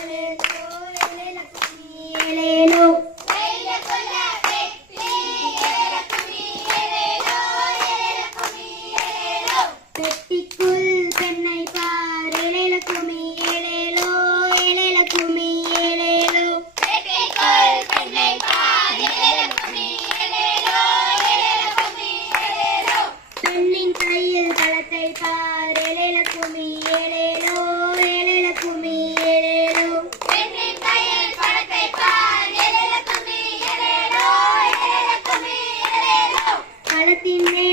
Elena, Elena, Elena, The eh.